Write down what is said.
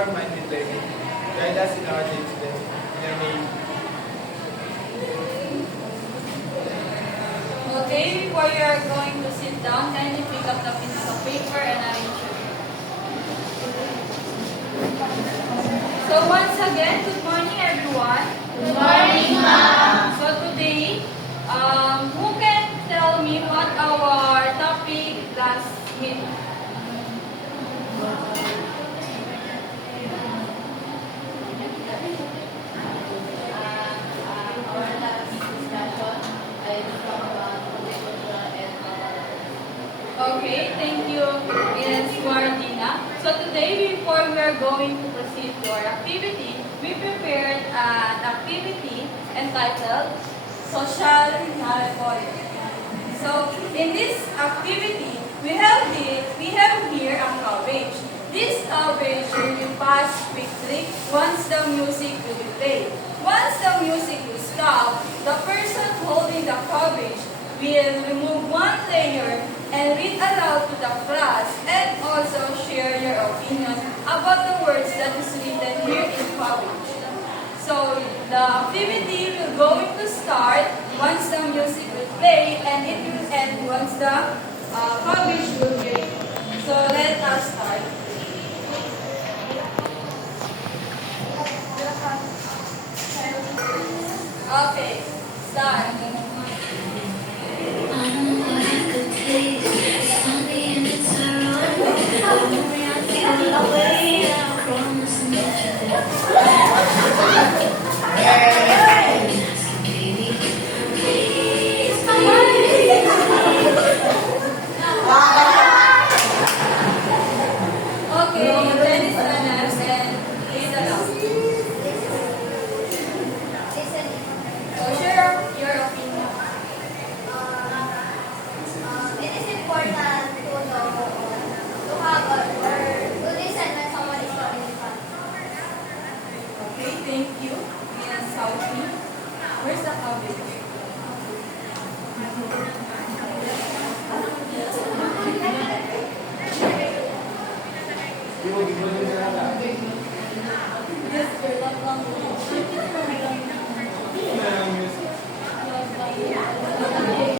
our mind with learning. Guide us in our daily life. In your name. Okay, before you are going to sit down, kindly pick up the pieces of paper and arrange it. So once again, good morning everyone. Good morning, ma'am. So today, who can tell me what our topic last week? Our last discussion ay about agriculture and Okay, thank you, Ms. Martina. So today, before we are going to proceed to our activity, we prepared an activity entitled Social Knowledge. So in this activity, we have here a cabbage. This cabbage will be passed quickly once the music will be played. Once the music will stop, the person holding the cabbage will remove one layer and read aloud to the class and also share your opinion about the words that is written here in cabbage. So the activity will going to start once the music will play and it will end once the cabbage will be ready. So let us start. Okay, start. Okay, Dennis Anas and Lisa Lau. So share your opinion. It is important to know to have or to listen when someone is talking in front. Okay, thank you. Yes, Southie. Where's the cabbage? Yes, sir.